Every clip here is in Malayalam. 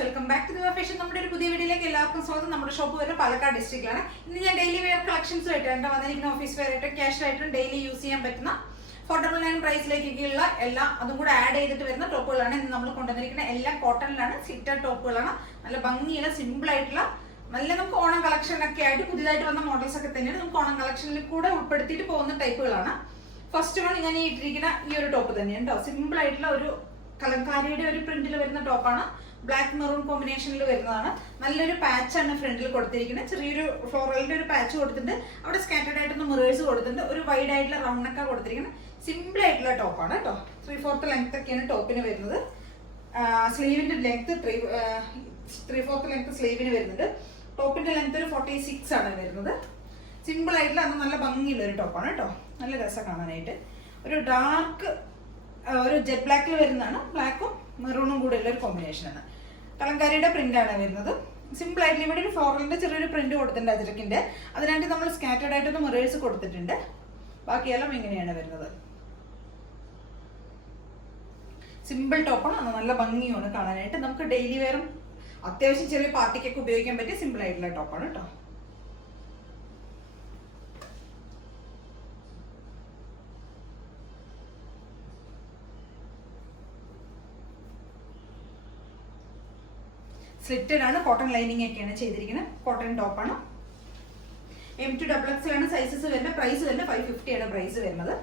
Welcome back to the fashion. നമ്മുടെ ഒരു പുതിയ വീഡിയോയിലേക്ക് എല്ലാവർക്കും സ്വാഗതം. നമ്മുടെ ഷോപ്പ് വരുന്നത് പാലക്കാട് ഡിസ്ട്രിക്റ്റിലാണ്. ഇന്ന് ഞാൻ ഡെയിലി വെയർ കളക്ഷൻസ് ആയിട്ടാണ് വന്നിരിക്കുന്ന. ഓഫീസ് വെയർ ആയിട്ട് ക്യാഷ് ആയിട്ടും ഡെയിലി യൂസ് ചെയ്യാൻ പറ്റുന്ന അഫോർഡബിൾ പ്രൈസിലേക്കുള്ള എല്ലാം അതും കൂടെ ആഡ് ചെയ്തിട്ട് വരുന്ന ടോപ്പുകളാണ് ഇന്ന് നമ്മൾ കൊണ്ടുവന്നിരിക്കുന്നത്. എല്ലാം കോട്ടണിലാണ്, സ്ലിറ്റഡ് ടോപ്പുകളാണ്. നല്ല ഭംഗിയുള്ള സിമ്പിൾ ആയിട്ടുള്ള നല്ല നമുക്ക് ഓണം കളക്ഷൻ ഒക്കെ ആയിട്ട് പുതിയതായിട്ട് വന്ന മോഡൽസ് ഒക്കെ തന്നെയാണ് നമുക്ക് ഓണം കളക്ഷനിൽ കൂടെ ഉൾപ്പെടുത്തിയിട്ട് പോകുന്ന ടൈപ്പുകളാണ്. ഫസ്റ്റ് വൺ ഞാൻ ഈ ഇട്ടിരിക്കുന്ന ഈ ഒരു ടോപ്പ് തന്നെയാണ് കേട്ടോ. സിമ്പിൾ ആയിട്ടുള്ള ഒരു കലങ്കാരിയുടെ ഒരു പ്രിന്റിൽ വരുന്ന ടോപ്പാണ്. ബ്ലാക്ക് മെറൂൺ കോമ്പിനേഷനിൽ വരുന്നതാണ്. നല്ലൊരു പാച്ചാണ് ഫ്രണ്ടിൽ കൊടുത്തിരിക്കുന്നത്. ചെറിയൊരു ഫ്ലോറലിന്റെ ഒരു പാച്ച് കൊടുത്തിട്ടുണ്ട്. അവിടെ സ്കാറ്റേഡ് ആയിട്ടൊന്ന് മിറേഴ്സ് കൊടുത്തിട്ടുണ്ട്. ഒരു വൈഡ് ആയിട്ടുള്ള റൗണ്ട് നെക്കാ കൊടുത്തിരിക്കുന്നത്. സിമ്പിൾ ആയിട്ടുള്ള ടോപ്പാണ് കേട്ടോ. 3/4 ലെങ്ത് ഒക്കെയാണ് ടോപ്പിന് വരുന്നത്. സ്ലീവിന്റെ ലെങ്ത് 3/4 ലെങ്ത് സ്ലീവിന് വരുന്നുണ്ട്. ടോപ്പിന്റെ ലെങ്ത് ഒരു 46 ആണ് വരുന്നത്. സിമ്പിൾ ആയിട്ടുള്ള അത് നല്ല ഭംഗിയുള്ള ഒരു ടോപ്പാണ് കേട്ടോ. നല്ല രസം കാണാനായിട്ട്. ഒരു ഡാർക്ക് ഒരു ജെറ്റ് ബ്ലാക്കിൽ വരുന്നതാണ്. ബ്ലാക്കും മെറൂണും കൂടെ ഉള്ള ഒരു കോമ്പിനേഷനാണ്. കലങ്കാരിയുടെ പ്രിന്റ് ആണ് വരുന്നത്. സിമ്പിൾ ആയിട്ട് ഇവിടെ ഒരു ഫ്ലോറലിന്റെ ചെറിയൊരു പ്രിന്റ് കൊടുത്തിട്ടുണ്ട് അജരക്കിന്റെ. അതിനായിട്ട് നമ്മൾ സ്കാറ്റേഡ് ആയിട്ടൊന്ന് മിറേഴ്സ് കൊടുത്തിട്ടുണ്ട്. ബാക്കിയെല്ലാം ഇങ്ങനെയാണ് വരുന്നത്. സിമ്പിൾ ടോപ്പാണ്, നല്ല ഭംഗിയാണ് കാണാനായിട്ട്. നമുക്ക് ഡെയിലി വെയറും അത്യാവശ്യം ചെറിയ പാർട്ടിക്കൊക്കെ ഉപയോഗിക്കാൻ പറ്റിയ സിമ്പിൾ ആയിട്ടുള്ള ടോപ്പാണ് കേട്ടോ. സ്ലിറ്റഡ് ആണ്, കോട്ടൺ ലൈനിങ് ഒക്കെയാണ് ചെയ്തിരിക്കുന്നത്. കോട്ടൺ ടോപ്പാണ്. M2XX ആണ് സൈസസ് വരുന്നത്. പ്രൈസ് വരുന്നത് 550 ആണ് പ്രൈസ് വരുന്നത്.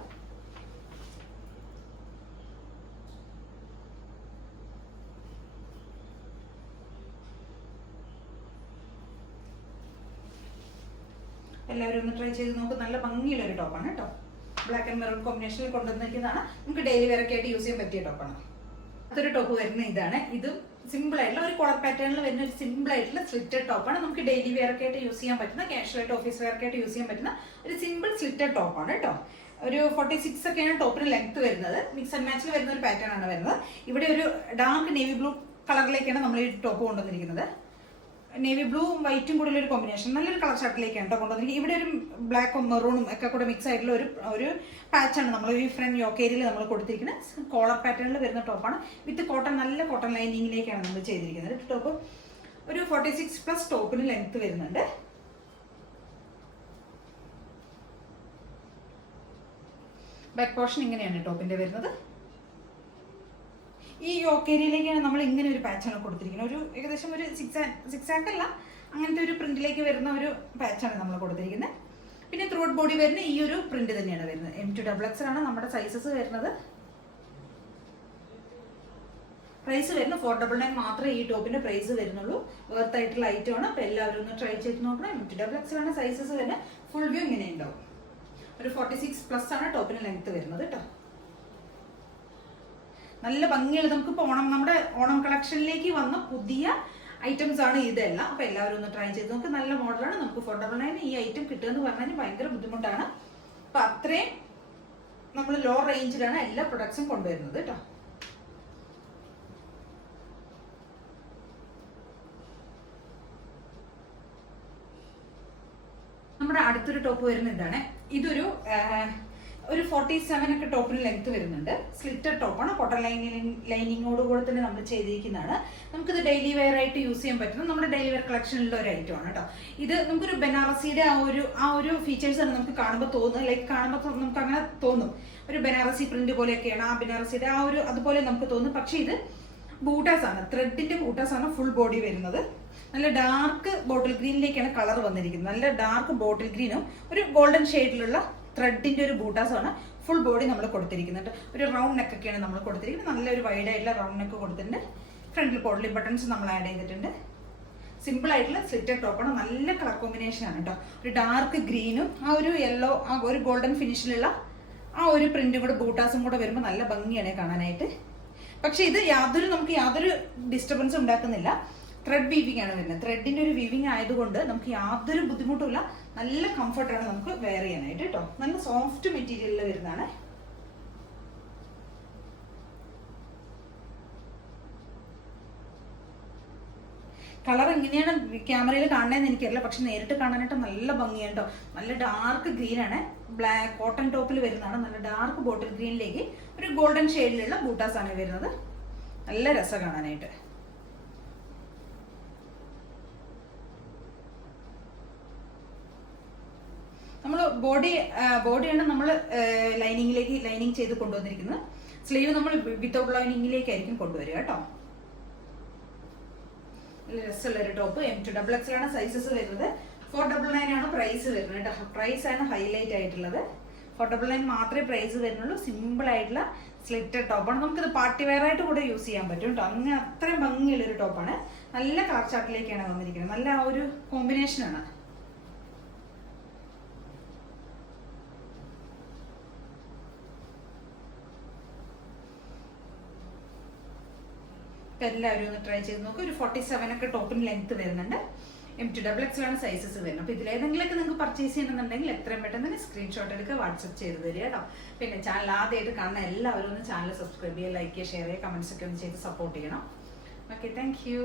എല്ലാവരും ഒന്ന് ട്രൈ ചെയ്ത് നോക്ക്. നല്ല ഭംഗിയുള്ള ഒരു ടോപ്പാണ് കേട്ടോ. ബ്ലാക്ക് ആൻഡ് മെറൂൺ കോമ്പിനേഷനിൽ കൊണ്ടുവന്നിരിക്കുന്നതാണ്. നമുക്ക് ഡെയിലി വെയർ ഒക്കെ ആയിട്ട് യൂസ് ചെയ്യാൻ പറ്റിയ ടോപ്പാണ്. അതൊരു ടോപ്പ് വരുന്ന ഇതാണ്. ഇതും സിമ്പിൾ ആയിട്ടുള്ള ഒരു കോളർ പാറ്റേണിൽ വരുന്ന ഒരു സിമ്പിൾ ആയിട്ടുള്ള സ്ലിറ്റഡ് ടോപ്പാണ്. നമുക്ക് ഡെയിലി വെയർ ഒക്കെ ആയിട്ട് യൂസ് ചെയ്യാൻ പറ്റുന്ന, കാഷ്വൽ ആയിട്ട് ഓഫീസ് വെയർ ഒക്കെ ആയിട്ട് യൂസ് ചെയ്യാൻ പറ്റുന്ന ഒരു സിമ്പിൾ സ്ലിറ്റഡ് ടോപ്പാണ് കേട്ടോ. ഒരു 46 ഒക്കെയാണ് ടോപ്പിന് ലെങ്ത് വരുന്നത്. മിക്സ് ആൻഡ് മാച്ചിൽ വരുന്ന ഒരു പാറ്റേൺ ആണ് വരുന്നത്. ഇവിടെ ഒരു ഡാർക്ക് നേവി ബ്ലൂ കളറിലേക്കാണ് നമ്മൾ ഈ ടോപ്പ് കൊണ്ടുവന്നിരിക്കുന്നത്. നേവി ബ്ലൂവും വൈറ്റും കൂടെ ഒരു കോമ്പിനേഷൻ, നല്ലൊരു കളർ ഷർട്ടിലേക്കാണ് കേട്ടോ കൊണ്ടുവന്നിരിക്കുന്നത്. ഇവിടെ ഒരു ബ്ലാക്കും മെറൂണും ഒക്കെ കൂടെ മിക്സ് ആയിട്ടുള്ള ഒരു പാച്ചാണ് നമ്മൾ ഈ ഫ്രണ്ട് യോക്കേരിയിൽ നമ്മൾ കൊടുത്തിരിക്കുന്നത്. കോളർ പാറ്റേണിൽ വരുന്ന ടോപ്പാണ്. വിത്ത് കോട്ടൺ, നല്ല കോട്ടൺ ലൈനിങ്ങിലേക്കാണ് നമ്മൾ ചെയ്തിരിക്കുന്നത്. ടോപ്പ് ഒരു 46+ ടോപ്പിന് ലെങ്ത് വരുന്നുണ്ട്. ബാക്ക് പോർഷൻ ഇങ്ങനെയാണ് ടോപ്പിന്റെ വരുന്നത്. ഈ യോക്കേരിയിലേക്കാണ് നമ്മൾ ഇങ്ങനെ ഒരു പാച്ചാണ് കൊടുത്തിരിക്കുന്നത്. ഒരു ഏകദേശം ഒരു സിക്സ് ആക്കല്ല, അങ്ങനത്തെ ഒരു പ്രിന്റിലേക്ക് വരുന്ന ഒരു പാച്ചാണ് നമ്മൾ കൊടുത്തിരിക്കുന്നത്. പിന്നെ ത്രൂട്ട് ബോഡി വരുന്ന ഈ ഒരു പ്രിന്റ് തന്നെയാണ് വരുന്നത്. M2XX ആണ് നമ്മുടെ സൈസസ് വരുന്നത്. പ്രൈസ് വരുന്നത് 499 മാത്രമേ ഈ ടോപ്പിന്റെ പ്രൈസ് വരുന്നുള്ളൂ. വർത്ത് ആയിട്ടുള്ള ഐറ്റം ആണ്. അപ്പോൾ എല്ലാവരും ഒന്ന് ട്രൈ ചെയ്ത് നോക്കണം. M2XX ആണ് സൈസസ് വരുന്നത്. ഫുൾ വ്യൂ ഇങ്ങനെ ഉണ്ടാവും. ഒരു 46+ ആണ് ടോപ്പിന് ലെങ്ത് വരുന്നത് കേട്ടോ. നല്ല ഭംഗിയുള്ള നമുക്ക് നമ്മുടെ ഓണം കളക്ഷനിലേക്ക് വന്ന പുതിയ ഐറ്റംസ് ആണ് ഇതെല്ലാം. അപ്പൊ എല്ലാവരും ഒന്ന് ട്രൈ ചെയ്ത് നോക്ക്. നല്ല മോഡലാണ്. നമുക്ക് അഫോർഡബിൾ ആയി ഈ ഐറ്റം കിട്ടുക എന്ന് പറഞ്ഞാൽ ഭയങ്കര ബുദ്ധിമുട്ടാണ്. അപ്പൊ അത്രയും നമ്മൾ ലോ റേഞ്ചിലാണ് എല്ലാ പ്രൊഡക്ട്സും കൊണ്ടുവരുന്നത് കേട്ടോ. നമ്മുടെ അടുത്തൊരു ടോപ്പ് വരുന്ന ഇതാണ്. ഇതൊരു 47 ഒക്കെ ടോപ്പിന് ലെങ്ത് വരുന്നുണ്ട്. സ്ലിറ്റഡ് ടോപ്പാണ്. കോട്ടൺ ലൈനിങ്ങോട് കൂടെ തന്നെ നമ്മൾ ചെയ്തിരിക്കുന്നതാണ്. നമുക്കിത് ഡെയിലി വെയർ ആയിട്ട് യൂസ് ചെയ്യാൻ പറ്റുന്ന നമ്മുടെ ഡെയിലി വെയർ കളക്ഷനിലുള്ള ഒരു ഐറ്റം ആണ് കേട്ടോ. ഇത് നമുക്കൊരു ബനാറസിയുടെ ആ ഒരു ഫീച്ചേഴ്സ് ആണ് നമുക്ക് കാണുമ്പോൾ തോന്നുന്നത്. ലൈക്ക് കാണുമ്പോൾ നമുക്ക് അങ്ങനെ തോന്നും. ഒരു ബനാറസി പ്രിന്റ് പോലെയൊക്കെയാണ് ആ ബനാറസിയുടെ അതുപോലെ നമുക്ക് തോന്നും. പക്ഷെ ഇത് ബൂട്ടാസ് ആണ്, ത്രെഡിന്റെ ബൂട്ടാസ് ആണ് ഫുൾ ബോഡി വരുന്നത്. നല്ല ഡാർക്ക് ബോട്ടിൽ ഗ്രീനിലേക്കാണ് കളർ വന്നിരിക്കുന്നത്. നല്ല ഡാർക്ക് ബോട്ടിൽ ഗ്രീനും ഒരു ഗോൾഡൻ ഷെയ്ഡിലുള്ള ത്രെഡിന്റെ ഒരു ബൂട്ടാസാണ് ഫുൾ ബോഡി നമ്മൾ കൊടുത്തിരിക്കുന്നുണ്ട്. ഒരു റൗണ്ട് നെക്ക് ഒക്കെയാണ് നമ്മൾ കൊടുത്തിരിക്കുന്നത്. നല്ലൊരു വൈഡ് ആയിട്ടുള്ള റൗണ്ട് നെക്ക് കൊടുത്തിട്ടുണ്ട്. ഫ്രണ്ടിൽ പോഡ്ലി ബട്ടൺസ് നമ്മൾ ആഡ് ചെയ്തിട്ടുണ്ട്. സിമ്പിൾ ആയിട്ടുള്ള സ്ലിറ്റഡ് ടോപ്പാണ്. നല്ല കളർ കോമ്പിനേഷൻ ആണ് കേട്ടോ. ഒരു ഡാർക്ക് ഗ്രീനും ആ ഒരു യെല്ലോ ഒരു ഗോൾഡൻ ഫിനിഷിലുള്ള ആ ഒരു പ്രിന്റും കൂടെ ബൂട്ടാസും കൂടെ വരുമ്പോൾ നല്ല ഭംഗിയാണ് കാണാനായിട്ട്. പക്ഷെ ഇത് നമുക്ക് യാതൊരു ഡിസ്റ്റർബൻസ് ഉണ്ടാക്കുന്നില്ല. ത്രെഡ് വീവിംഗ് ആണ് വരുന്നത്. ത്രെഡിന്റെ ഒരു വീവിംഗ് ആയതുകൊണ്ട് നമുക്ക് യാതൊരു ബുദ്ധിമുട്ടുമില്ല. നല്ല കംഫർട്ടാണ് നമുക്ക് വെയർ ചെയ്യാനായിട്ട് കേട്ടോ. നല്ല സോഫ്റ്റ് മെറ്റീരിയലിൽ വരുന്നതാണ്. കളർ എങ്ങനെയാണ് ക്യാമറയിൽ കാണുന്നതെന്ന് എനിക്കറിയില്ല. പക്ഷെ നേരിട്ട് കാണാനായിട്ട് നല്ല ഭംഗിയാണ് കേട്ടോ. നല്ല ഡാർക്ക് ഗ്രീൻ ആണ്. ബ്ലാക്ക് കോട്ടൺ ടോപ്പിൽ വരുന്നതാണ്. നല്ല ഡാർക്ക് ബോട്ടിൽ ഗ്രീനിലേക്ക് ഒരു ഗോൾഡൻ ഷെയ്ഡിലുള്ള ബൂട്ടാസ് ആണ് വരുന്നത്. നല്ല രസം കാണാനായിട്ട്. ബോഡിയാണ് നമ്മൾ ലൈനിങ് ചെയ്ത് കൊണ്ടുവന്നിരിക്കുന്നത്. സ്ലീവ് നമ്മൾ വിത്തൗട്ട് ലൈനിങ്ങിലേക്കായിരിക്കും കൊണ്ടുവരിക കേട്ടോ. നല്ല രസമുള്ള ഒരു ടോപ്പ്. M2XX ആണ് സൈസസ് വരുന്നത്. 499 ആണ് പ്രൈസ് വരുന്നത് കേട്ടോ. പ്രൈസ് ആണ് ഹൈലൈറ്റ് ആയിട്ടുള്ളത്. 499 മാത്രമേ പ്രൈസ് വരുന്നുള്ളൂ. സിമ്പിൾ ആയിട്ടുള്ള സ്ലിറ്റഡ് ടോപ്പാണ്. നമുക്കിത് പാർട്ടി വെയർ ആയിട്ട് കൂടെ യൂസ് ചെയ്യാൻ പറ്റും കേട്ടോ. അങ്ങനെ അത്രയും ഭംഗിയുള്ളൊരു ടോപ്പാണ്. നല്ല കാർ ചാർട്ടിലേക്കാണ് വന്നിരിക്കുന്നത്. നല്ല ആ ഒരു കോമ്പിനേഷനാണ്. എല്ലാവരും ഒന്ന് ട്രൈ ചെയ്ത് നോക്കും. ഒരു 47 ഒക്കെ ടോപ്പിന് ലെങ്ത് വരുന്നുണ്ട്. M2XX ആണ് സൈസസ് വരുന്നത്. അപ്പോൾ ഇതിലേതെങ്കിലുമൊക്കെ നിങ്ങൾക്ക് പർച്ചേസ് ചെയ്യണമെന്നുണ്ടെങ്കിൽ എത്രയും പെട്ടെന്ന് തന്നെ സ്ക്രീൻഷോട്ട് എടുക്കുക, വാട്സപ്പ് ചെയ്ത് തരിക കേട്ടോ. പിന്നെ ചാനൽ ആദ്യമായിട്ട് കാണുന്ന എല്ലാവരും ഒന്ന് ചാനൽ സബ്സ്ക്രൈബ് ചെയ്യുക, ലൈക്ക് ചെയ്യുക, ഷെയർ ചെയ്യുക, കമൻസ് ഒക്കെ ഒന്ന് ചെയ്ത് സപ്പോർട്ട് ചെയ്യണം. Okay, thank you.